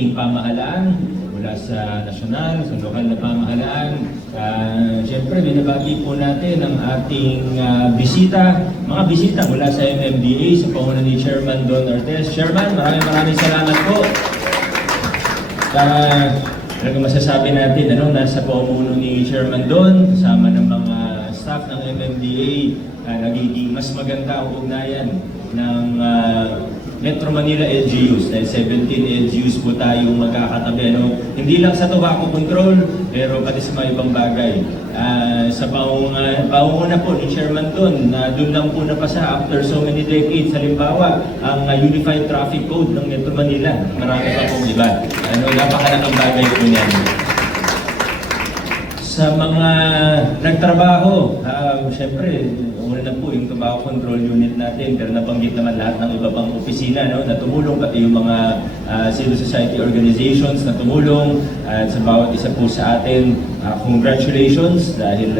ating pamahalaan, mula sa nasyonal, sa lokal na pamahalaan. Siyempre, binabati po natin ang ating mga bisita mula sa MMDA sa pangunan ni Chairman Don Artes. Chairman, maraming salamat po. Talagang masasabi natin, nasa pamumuno ni Chairman Don, kasama ng mga staff ng MMDA, nagiging mas maganda ang ugnayan ng Metro Manila LGUs, dahil 17 LGUs po tayong magkakatabi. Hindi lang sa tobacco control, pero pati sa mga ibang bagay. Sa pangunguna po ni Chairman Don, doon lang po napasa after so many decades. Halimbawa, ang Unified Traffic Code ng Metro Manila. Marami pa pong iba. Napakalaking bagay po niyan. Sa mga nagtrabaho, siyempre, una na po yung tobacco control unit natin, pero nabanggit naman lahat ng iba pang opisina na tumulong, pati yung mga civil society organizations na tumulong sa bawat isa po sa atin. Congratulations dahil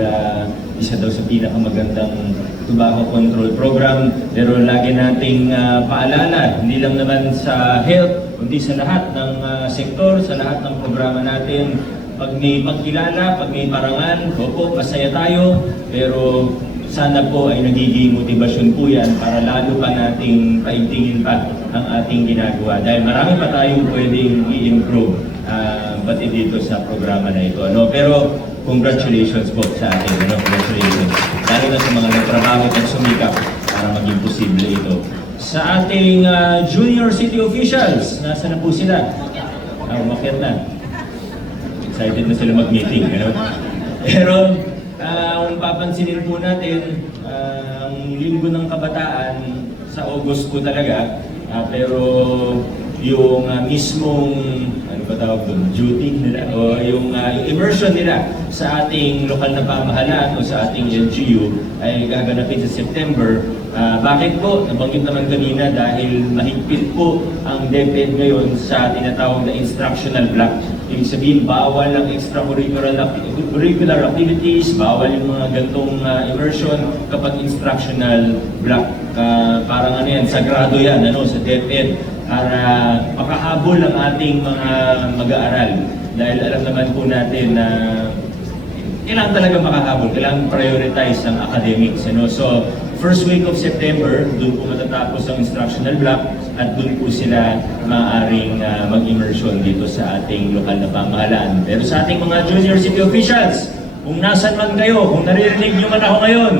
isa daw sa pinakamagandang tobacco control program. Pero lagi nating paalala, hindi lang naman sa health, kundi sa lahat ng sektor, sa lahat ng programa natin. Pag may pagkilala, pag may parangal, opo, masaya tayo, pero sana po ay nagiging motivasyon po yan para lalo pa nating paigtingin pa ang ating ginagawa. Dahil marami pa tayong pwedeng i-improve pati dito sa programa na ito. Pero congratulations po sa atin. Congratulations. Lalo na sa mga nagtrabaho at sumikap para maging posible ito. Sa ating junior city officials, nasa na po sila? Umakyat na. Excited na sila mag-meeting. Pero kung papansinin po natin, ang linggo ng kabataan sa August po talaga, pero yung mismong duty nila o yung immersion nila sa ating lokal na pamahalaan o sa ating LGU ay gaganapin sa September. Bakit po? Nabanggit naman kanina dahil mahigpit po ang DepEd ngayon sa tinatawag na instructional block. Ibig sabihin, bawal ang extracurricular activities, bawal yung mga gantong immersion kapag instructional block. Parang sagrado yan sa DepEd para makahabol ang ating mga mag-aaral. Dahil alam naman po natin na kailangan talaga makahabol, kailangan prioritize ang academics. So, first week of September, doon po matatapos ang instructional block at doon po sila maaaring mag-immersion dito sa ating lokal na pamahalaan. Pero sa ating mga junior city officials, kung nasan man kayo, kung naririnig nyo man ako ngayon,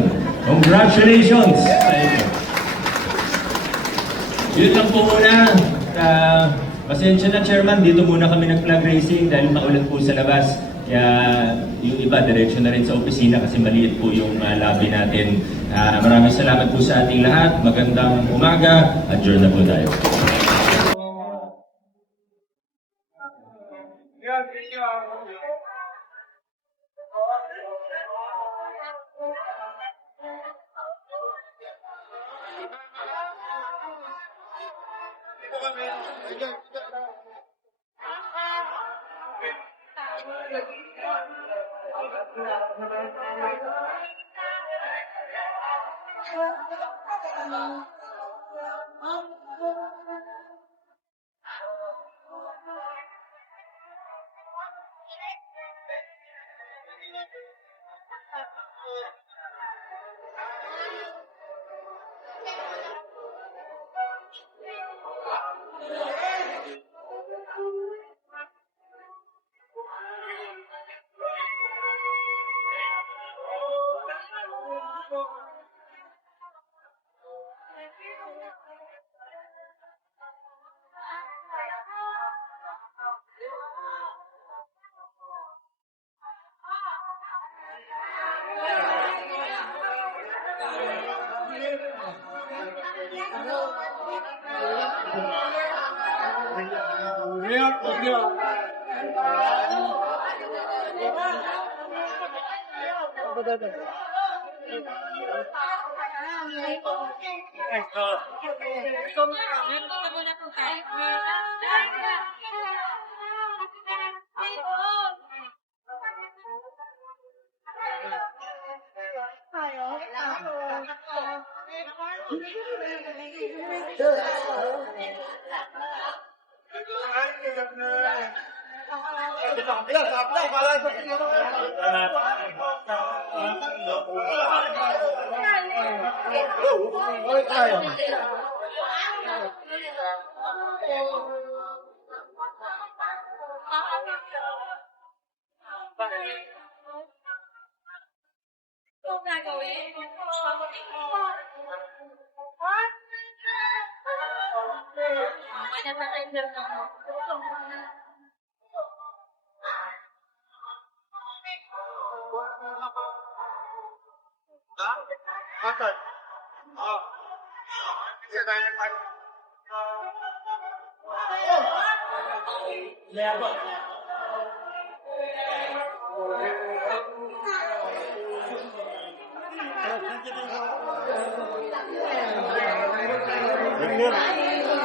congratulations! Yun lang po muna. Pasensya na, Chairman, dito muna kami nag-flag racing dahil maulan po sa labas. Kaya yung iba, diretso na rin sa opisina kasi maliit po yung lobby natin. Maraming salamat po sa ating lahat. Magandang umaga. Adjourn na po tayo.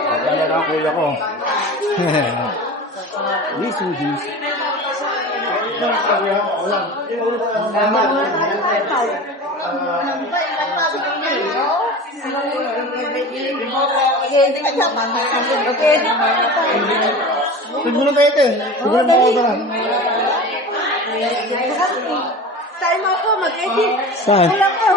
Pagkala na kuya ko. This. Siguro tayo ito. Siguro mo ako ba? Saan mo ako mag-edit? Saan? Wala ko.